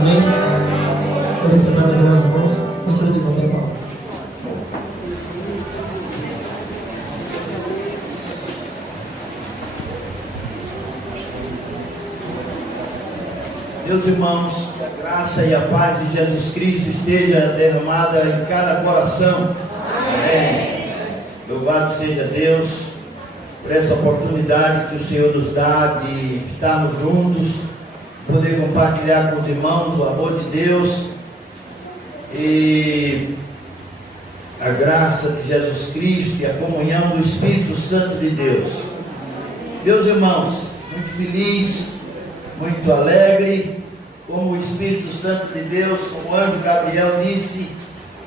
Amém? Podem sentar, meus irmãos. Pastor de qualquer palavra. Meus irmãos, que a graça e a paz de Jesus Cristo esteja derramada em cada coração. Amém. Louvado seja Deus por essa oportunidade que o Senhor nos dá de estarmos juntos, poder compartilhar com os irmãos o amor de Deus e a graça de Jesus Cristo e a comunhão do Espírito Santo de Deus. Meus irmãos, muito feliz, muito alegre, como o Espírito Santo de Deus, como o anjo Gabriel disse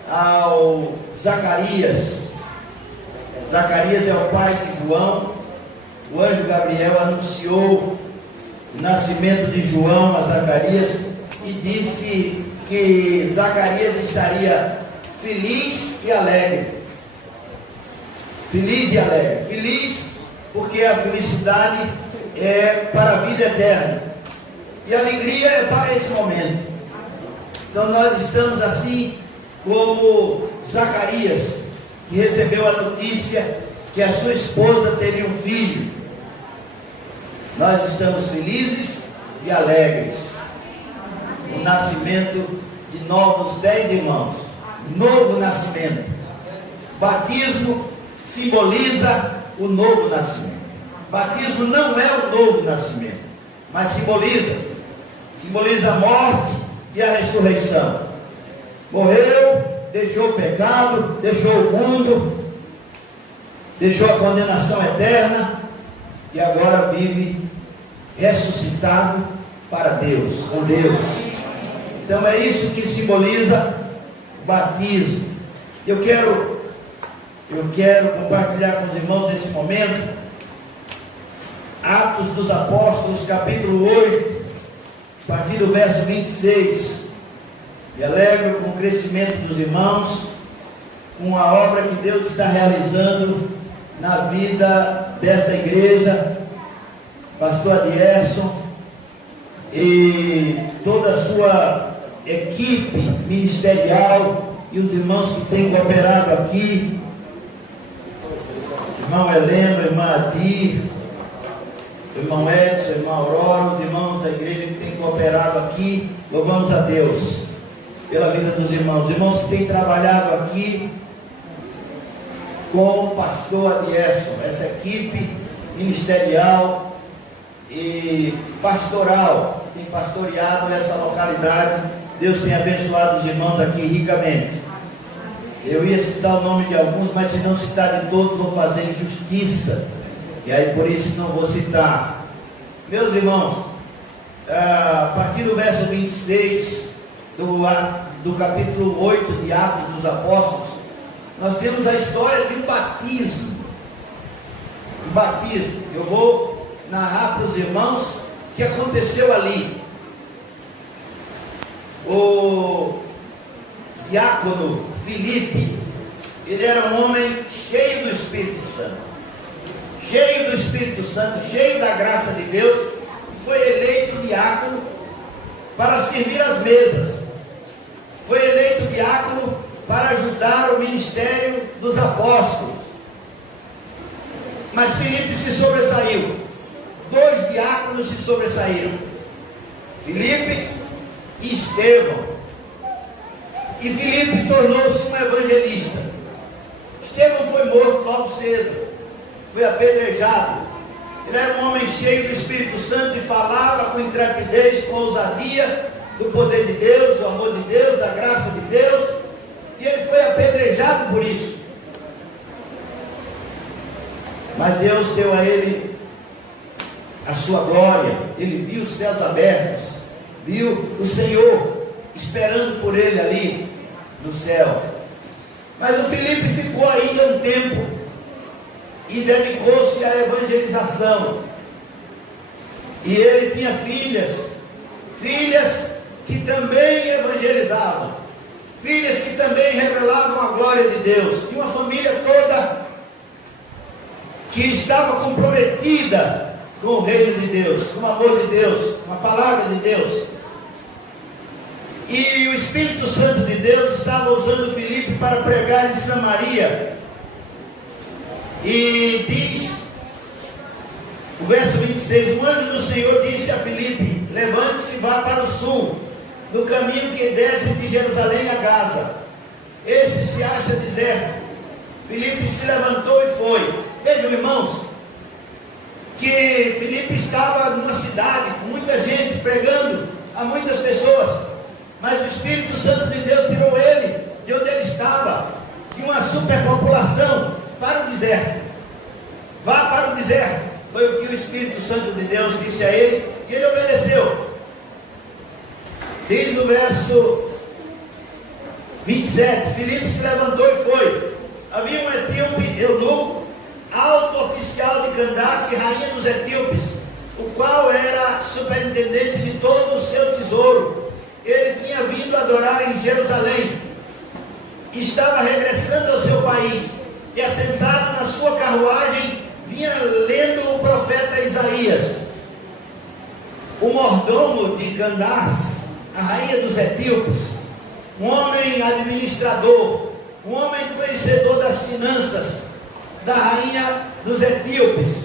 ao Zacarias. Zacarias é o pai de João. O anjo Gabriel anunciou o nascimento de João a Zacarias e disse que Zacarias estaria feliz e alegre. Feliz e alegre. Feliz porque a felicidade é para a vida eterna. E a alegria é para esse momento. Então nós estamos assim como Zacarias, que recebeu a notícia que a sua esposa teria um filho. Nós estamos felizes e alegres. O nascimento de novos 10 irmãos. Novo nascimento. Batismo simboliza o novo nascimento. Batismo não é o novo nascimento, mas simboliza a morte e a ressurreição. Morreu, deixou o pecado, deixou o mundo, deixou a condenação eterna e agora vive ressuscitado para Deus, com Deus. Então é isso que simboliza o batismo. Eu quero compartilhar com os irmãos nesse momento Atos dos Apóstolos, capítulo 8, a partir do verso 26. Me alegro com o crescimento dos irmãos, com a obra que Deus está realizando na vida dessa igreja, pastor Adierson e toda a sua equipe ministerial e os irmãos que têm cooperado aqui, irmão Heleno, irmã Adir, irmão Edson, irmã Aurora, os irmãos da igreja que têm cooperado aqui. Louvamos a Deus pela vida dos irmãos, irmãos que têm trabalhado aqui com o pastor Adierson, essa equipe ministerial e pastoral tem pastoreado essa localidade. Deus tem abençoado os irmãos aqui ricamente. Eu ia citar o nome de alguns, mas se não citar de todos vou fazer injustiça, e aí por isso não vou citar. Meus irmãos, a partir do verso 26 do capítulo 8 de Atos dos Apóstolos, nós temos a história de um batismo. Um batismo. Eu vou narrar para os irmãos o que aconteceu ali. O diácono Filipe, ele era um homem cheio do Espírito Santo, cheio do Espírito Santo, cheio da graça de Deus, foi eleito diácono para servir as mesas, foi eleito diácono para ajudar o ministério dos apóstolos. Mas Filipe se sobressaiu. 2 diáconos se sobressaíram, Filipe e Estevão. E Filipe tornou-se um evangelista. Estevão foi morto logo cedo, foi apedrejado. Ele era um homem cheio do Espírito Santo e falava com intrepidez, com ousadia do poder de Deus, do amor de Deus, da graça de Deus, e ele foi apedrejado por isso. Mas Deus deu a ele a sua glória. Ele viu os céus abertos, viu o Senhor esperando por ele ali no céu. Mas o Filipe ficou ainda um tempo e dedicou-se à evangelização. E ele tinha filhas que também evangelizavam, filhas que também revelavam a glória de Deus. Tinha uma família toda que estava comprometida com o reino de Deus, com o amor de Deus, com a palavra de Deus. E o Espírito Santo de Deus estava usando Filipe para pregar em Samaria. E diz, o verso 26, o anjo do Senhor disse a Filipe: levante-se e vá para o sul, no caminho que desce de Jerusalém a Gaza. Este se acha deserto. Filipe se levantou e foi. Vejam, irmãos, que Filipe estava numa cidade com muita gente pregando a muitas pessoas, mas o Espírito Santo de Deus tirou ele de onde ele estava, de uma superpopulação, para o deserto. Vá para o deserto. Foi o que o Espírito Santo de Deus disse a ele, e ele obedeceu. Diz o verso 27, Filipe se levantou e foi. Havia um etíope, eunuco, alto oficial de Candace, rainha dos etíopes, o qual era superintendente de todo o seu tesouro. Ele tinha vindo adorar em Jerusalém, estava regressando ao seu país, e assentado na sua carruagem, vinha lendo o profeta Isaías. O mordomo de Candace, a rainha dos etíopes, um homem administrador, um homem conhecedor das finanças da rainha dos etíopes,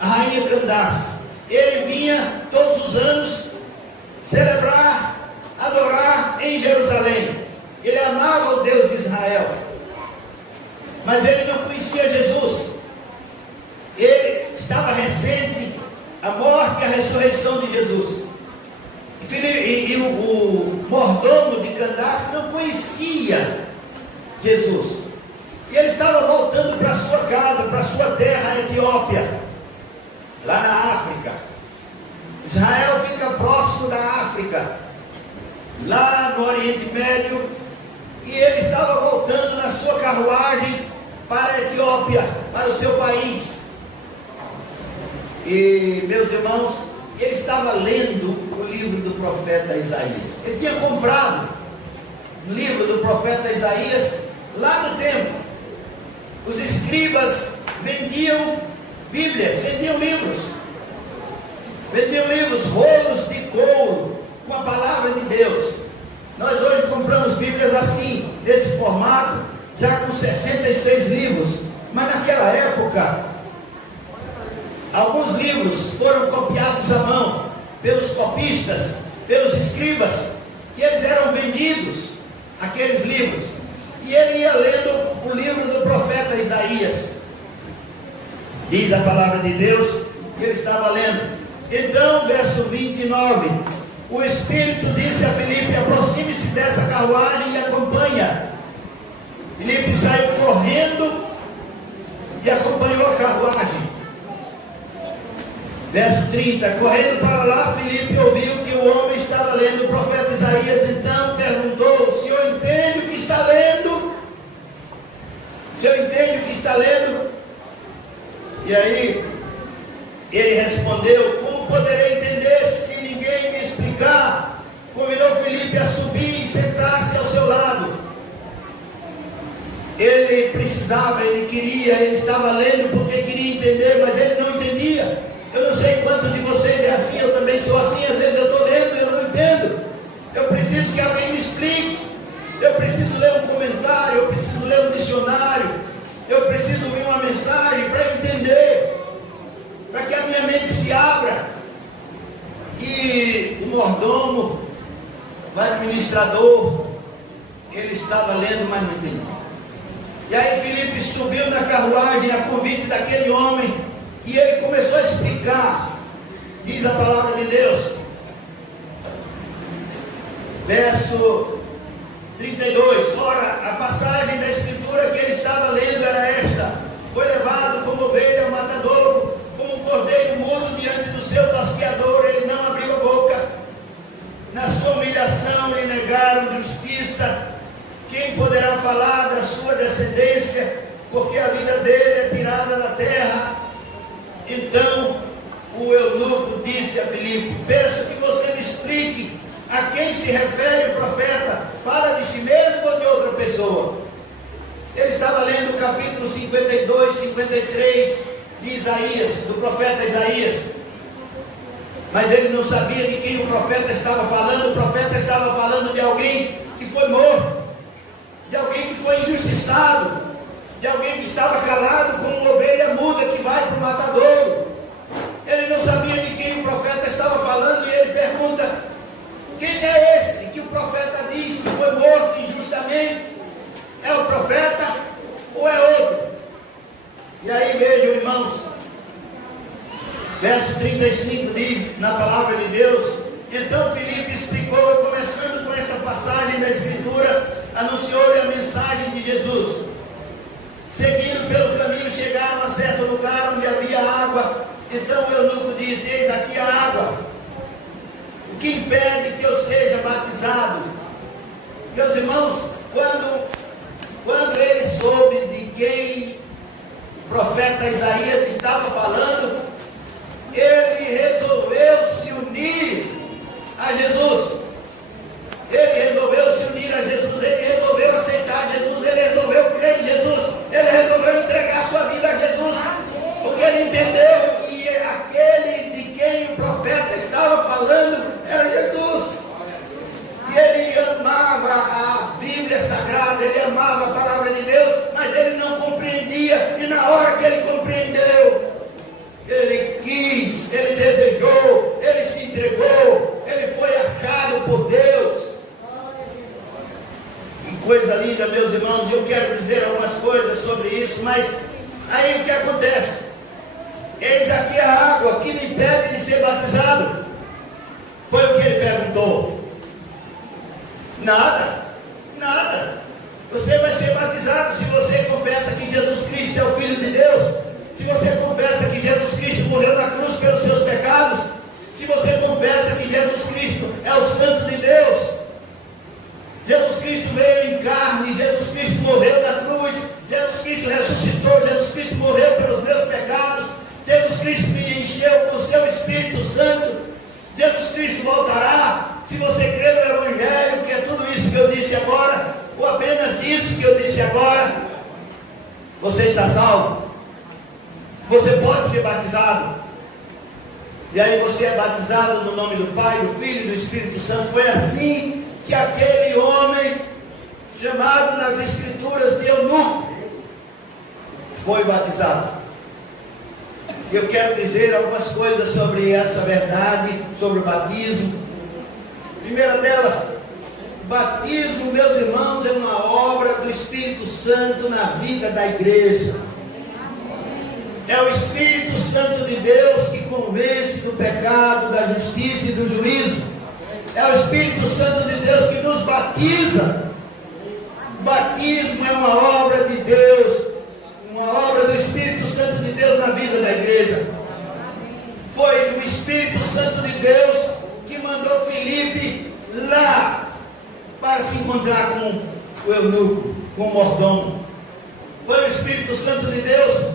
a rainha Candace. Ele vinha todos os anos celebrar, adorar em Jerusalém. Ele amava o Deus de Israel, mas ele não conhecia Jesus. Ele estava recente a morte e a ressurreição de Jesus. E o mordomo de Candace não conhecia Jesus. E ele estava voltando para sua casa, para sua terra, a Etiópia, lá na África. Israel fica próximo da África, lá no Oriente Médio. E ele estava voltando na sua carruagem para a Etiópia, para o seu país. E, meus irmãos, ele estava lendo o livro do profeta Isaías. Ele tinha comprado o livro do profeta Isaías lá no templo. Os escribas vendiam Bíblias, vendiam livros, rolos de couro com a palavra de Deus. Nós hoje compramos Bíblias assim, nesse formato, já com 66 livros. Mas naquela época, alguns livros foram copiados à mão pelos copistas, pelos escribas, e eles eram vendidos, aqueles livros. E ele ia lendo o livro do profeta Isaías. Diz a palavra de Deus que ele estava lendo. Então, verso 29, o Espírito disse a Filipe: aproxime-se dessa carruagem e acompanha. Filipe saiu correndo e acompanhou a carruagem. Verso 30, correndo para lá, Filipe ouviu que o homem estava lendo o profeta Isaías. Então perguntou: o senhor entende o que está lendo? O senhor entende o que está lendo? E aí ele respondeu: como poderei entender se ninguém me explicar? Convidou Filipe a subir e sentar-se ao seu lado. Ele precisava, ele queria, ele estava lendo porque queria entender, mas ele não entendia. Eu não sei quantos de vocês é assim, eu também sou assim. Às vezes eu estou lendo e eu não entendo. Eu preciso que alguém me explique. Eu preciso ler um comentário, eu preciso ler um dicionário, eu preciso ouvir uma mensagem para entender, para que a minha mente se abra. E o mordomo, o administrador, ele estava lendo, mas não entendia. E aí Filipe subiu na carruagem a convite daquele homem, e ele começou a explicar. Diz a palavra de Deus, verso 32, ora, a passagem da escritura que ele estava lendo era esta: foi levado como ovelha ao matadouro, como um cordeiro mudo diante do seu tosqueador, ele não abriu a boca. Na sua humilhação lhe negaram justiça. Quem poderá falar da sua descendência? Porque a vida dele é tirada da terra. Então o eunuco disse a Filipe: peço que você me explique a quem se refere o profeta. Fala de si mesmo ou de outra pessoa? Ele estava lendo o capítulo 52, 53 de Isaías, do profeta Isaías. Mas ele não sabia de quem o profeta estava falando. O profeta estava falando de alguém que foi morto, de alguém que foi injustiçado, de alguém que estava calado como uma ovelha muda que vai para o matadouro. Ele não sabia de quem o profeta estava falando e ele pergunta: quem é esse que o profeta diz que foi morto injustamente? É o profeta ou é outro? E aí vejam, irmãos, verso 35 diz na palavra de Deus: então Filipe explicou, começando com esta passagem da Escritura, anunciou-lhe a mensagem de Jesus. Seguindo pelo caminho, chegaram a certo lugar onde havia água. Então o eunuco disse: eis aqui a água, o que impede que eu seja batizado? Meus irmãos, quando ele soube de quem o profeta Isaías estava falando, ele resolveu se unir a Jesus. Ele resolveu se unir a Jesus, ele resolveu aceitar Jesus, ele resolveu crer em Jesus, ele resolveu entregar sua vida a Jesus, porque ele entendeu que aquele de quem o profeta estava falando era Jesus. E ele amava a Bíblia Sagrada, ele amava a palavra de Deus, mas ele não compreendia, e na hora que ele compreendeu, ele quis, ele desejou, ele se entregou, ele foi achado por Deus. Que coisa linda, meus irmãos, e eu quero dizer algumas coisas sobre isso, mas aí o que acontece? Eis aqui a água, que me impede de ser batizado. Foi o que ele perguntou. Nada. Você vai ser batizado se você confessa que Jesus Cristo é o Filho de Deus, se você confessa que Jesus Cristo morreu na cruz pelos seus pecados, se você confessa que Jesus Cristo é o Santo de Deus. Jesus Cristo veio em carne, Jesus Cristo morreu na cruz, Jesus Cristo ressuscitou, Jesus Cristo morreu pelos meus pecados, Jesus Cristo me encheu com o seu Espírito Santo, Jesus Cristo voltará. Se você crê no Evangelho, que é tudo isso que eu disse agora, ou apenas isso que eu disse agora, você está salvo. Você pode ser batizado. E aí você é batizado no nome do Pai, do Filho e do Espírito Santo. Foi assim que aquele homem, chamado nas Escrituras de eunuco, foi batizado. Eu quero dizer algumas coisas sobre essa verdade, sobre o batismo. Primeira delas, batismo, meus irmãos, é uma obra do Espírito Santo na vida da igreja. É o Espírito Santo de Deus que convence do pecado, da justiça e do juízo. É o Espírito Santo de Deus que nos batiza. O batismo é uma obra de Deus, uma obra do Espírito Santo de Deus na vida da igreja. Foi o Espírito Santo de Deus que mandou Filipe lá para se encontrar com o eunuco, com o mordomo. Foi o Espírito Santo de Deus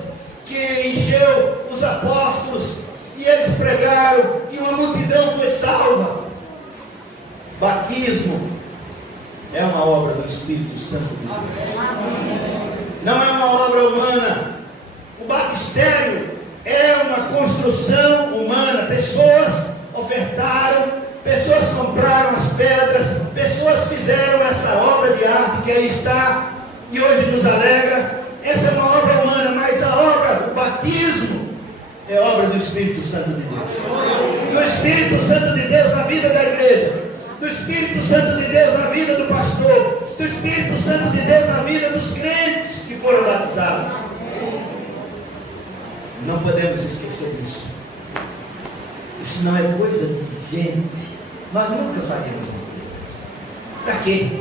que encheu os apóstolos e eles pregaram e uma multidão foi salva. Batismo é uma obra do Espírito Santo de Deus. Não é uma obra humana. O batistério é uma construção humana. Pessoas ofertaram, pessoas compraram as pedras, pessoas fizeram essa obra de arte que aí está e hoje nos alegra. Essa é uma obra humana, mas a obra, o batismo, é obra do Espírito Santo de Deus. Do Espírito Santo de Deus na vida da igreja, do Espírito Santo de Deus na vida do pastor, do Espírito Santo de Deus na vida dos crentes que foram batizados. Não podemos esquecer disso. Isso não é coisa de gente. Nós nunca faríamos isso. Para quê?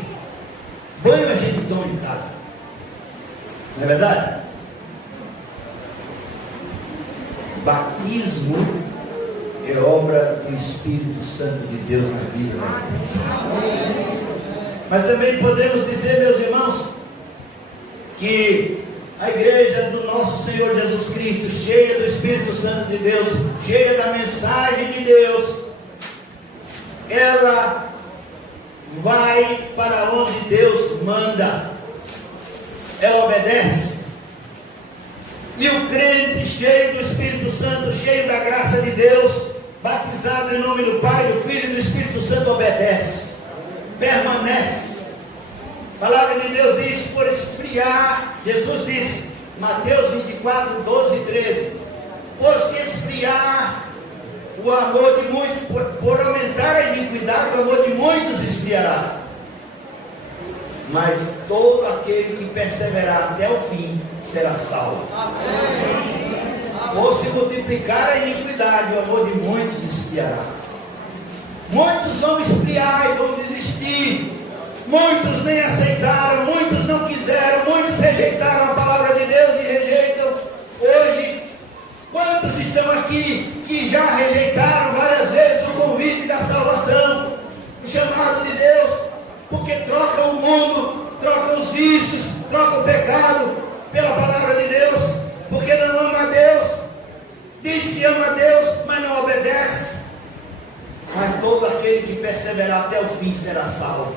Banho a gente toma em casa. Não é verdade? Batismo é obra do Espírito Santo de Deus na vida da igreja. Mas também podemos dizer, meus irmãos, que a igreja do nosso Senhor Jesus Cristo, cheia do Espírito Santo de Deus, cheia da mensagem de Deus, ela vai para onde Deus manda. Ela obedece. E o crente cheio do Espírito Santo, cheio da graça de Deus, batizado em nome do Pai, do Filho e do Espírito Santo, obedece, permanece. A palavra de Deus diz: por esfriar, Jesus disse, Mateus 24, 12 e 13, por se esfriar o amor de muitos, por aumentar a iniquidade, o amor de muitos esfriará. Mas todo aquele que perseverar até o fim será salvo. Por se multiplicar a iniquidade, o amor de muitos esfriará. Muitos vão esfriar e vão desistir. Muitos nem aceitaram, muitos não quiseram, muitos rejeitaram a palavra de Deus e rejeitam hoje. Quantos estão aqui que já rejeitaram várias vezes o convite da salvação, o chamado de Deus, porque trocam o mundo, trocam os vícios, trocam o pecado pela palavra de Deus, porque não ama a Deus, diz que ama a Deus, mas não obedece. Mas todo aquele que perseverar até o fim será salvo.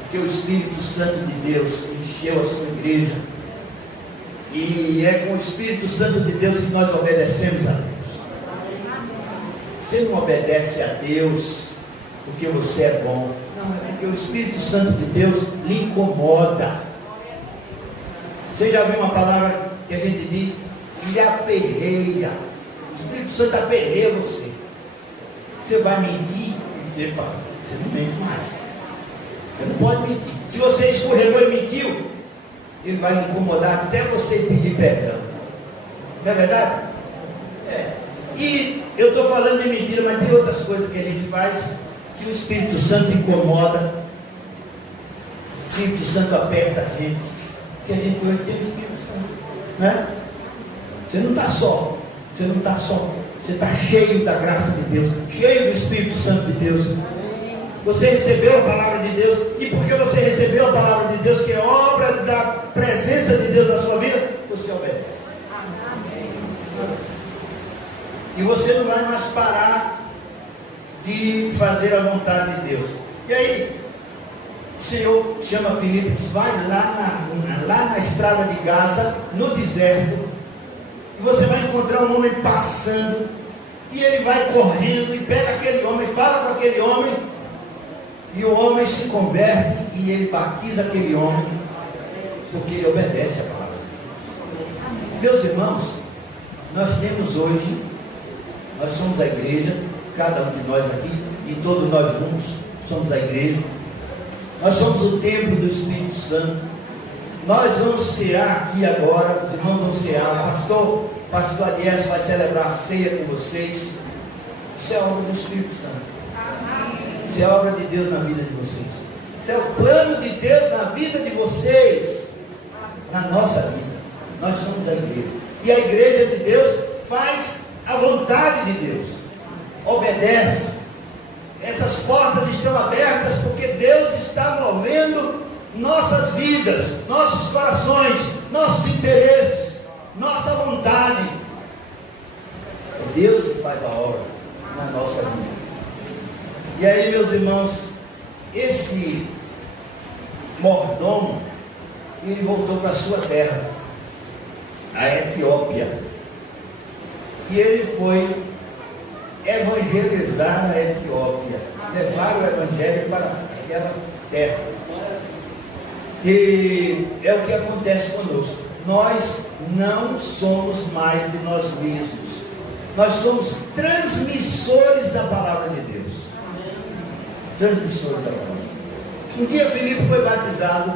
Porque o Espírito Santo de Deus encheu a sua igreja. E é com o Espírito Santo de Deus que nós obedecemos a Deus. Você não obedece a Deus porque você é bom. Não, é porque o Espírito Santo de Deus lhe incomoda. Você já viu uma palavra que a gente diz? Lhe aperreia. O Espírito Santo aperreia você. Você vai mentir? Você não mente mais. Você não pode mentir. Se você escorregou e mentiu, ele vai lhe incomodar até você pedir perdão. Não é verdade? É. E eu estou falando de mentira, mas tem outras coisas que a gente faz que o Espírito Santo incomoda. O Espírito Santo aperta a gente. Porque a gente hoje tem o Espírito Santo. Né? Você não está só. Você não está só. Você está cheio da graça de Deus, cheio do Espírito Santo de Deus. Você recebeu a palavra de Deus, e porque você recebeu a palavra de Deus, que é obra da presença de Deus na sua vida, você obedece. E você não vai mais parar de fazer a vontade de Deus. E aí, o Senhor chama Filipe e diz: vai lá na estrada de Gaza, no deserto, e você vai encontrar um homem passando, e ele vai correndo, e pega aquele homem, fala com aquele homem, e o homem se converte, e ele batiza aquele homem, porque ele obedece a palavra. Meus irmãos, nós temos hoje, nós somos a igreja, cada um de nós aqui, e todos nós juntos somos a igreja. Nós somos o templo do Espírito Santo. Nós vamos cear aqui agora, os irmãos vão cear. Pastor Adias vai celebrar a ceia com vocês. Isso é obra do Espírito Santo. Isso é obra de Deus na vida de vocês. Isso é o plano de Deus na vida de vocês, na nossa vida. Nós somos a igreja. E a igreja de Deus faz a vontade de Deus. Obedece. Essas portas estão abertas porque Deus está movendo nossas vidas, nossos corações, nossos interesses, nossa vontade. É Deus que faz a obra na nossa vida. E aí, meus irmãos, esse mordomo, ele voltou para a sua terra, a Etiópia, e ele foi evangelizar a Etiópia, levar o evangelho para aquela terra. E é o que acontece conosco. Nós não somos mais de nós mesmos. Nós somos transmissores da palavra de Deus. Transmissores da palavra. Um dia Filipe foi batizado,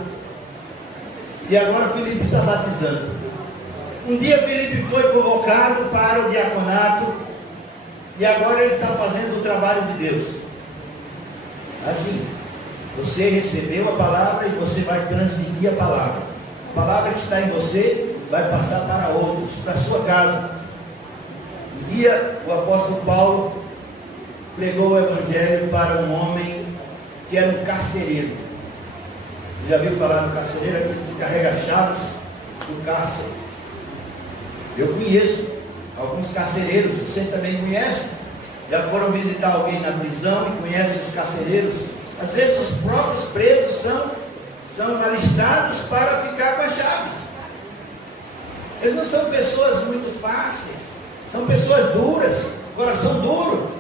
e agora Filipe está batizando. Um dia Filipe foi convocado para o diaconato, e agora ele está fazendo o trabalho de Deus. Assim, você recebeu a palavra e você vai transmitir a palavra. A palavra que está em você vai passar para outros, para a sua casa. Um dia o apóstolo Paulo pregou o evangelho para um homem que era um carcereiro. Já viu falar no carcereiro? Aquele que carrega chaves do cárcere. Eu conheço alguns carcereiros, vocês também conhecem? Já foram visitar alguém na prisão e conhecem os carcereiros? Às vezes os próprios presos são alistados para ficar com as chaves. Eles não são pessoas muito fáceis, São pessoas duras, coração duro.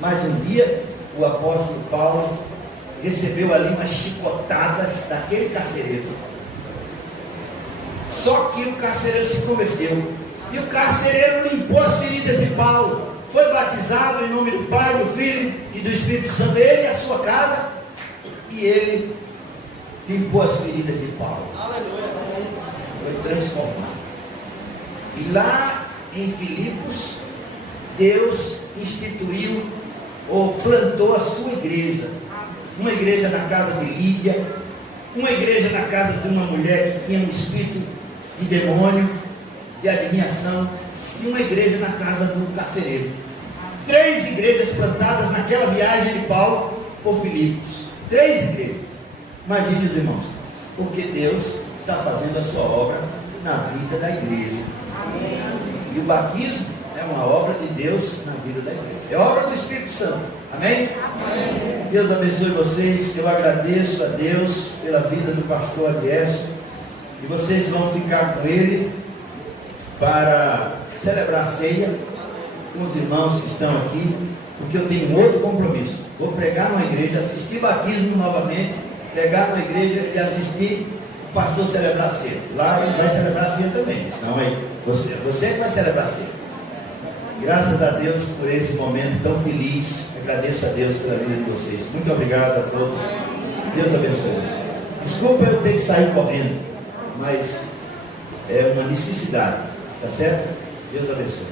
Mas um dia o apóstolo Paulo recebeu ali umas chicotadas daquele carcereiro. Só que o carcereiro se converteu. E o carcereiro limpou as feridas de Paulo. Foi batizado em nome do Pai, do Filho e do Espírito Santo. Ele e a sua casa. E ele limpou as feridas de Paulo. Foi transformado. E lá em Filipos, Deus instituiu ou plantou a sua igreja. Uma igreja na casa de Lídia, uma igreja na casa de uma mulher que tinha um espírito de demônio, de adivinhação, e uma igreja na casa do carcereiro. 3 igrejas plantadas naquela viagem de Paulo por Filipos. 3 igrejas. Imagine os irmãos, porque Deus está fazendo a sua obra na vida da igreja. E o batismo é uma obra de Deus na vida da igreja. É obra do Espírito Santo. Amém? Amém. Deus abençoe vocês. Eu agradeço a Deus pela vida do pastor Adierson. E vocês vão ficar com ele para celebrar a ceia com os irmãos que estão aqui, porque eu tenho um outro compromisso. Vou pregar numa igreja, assistir batismo novamente, pregar numa igreja e assistir o pastor celebrar a ceia. Lá ele vai celebrar a ceia também. Não é você que vai celebrar a ceia. Graças a Deus por esse momento tão feliz. Agradeço a Deus pela vida de vocês. Muito obrigado a todos. Deus abençoe vocês. Desculpa eu ter que sair correndo, mas é uma necessidade. Tá certo? Deus abençoe.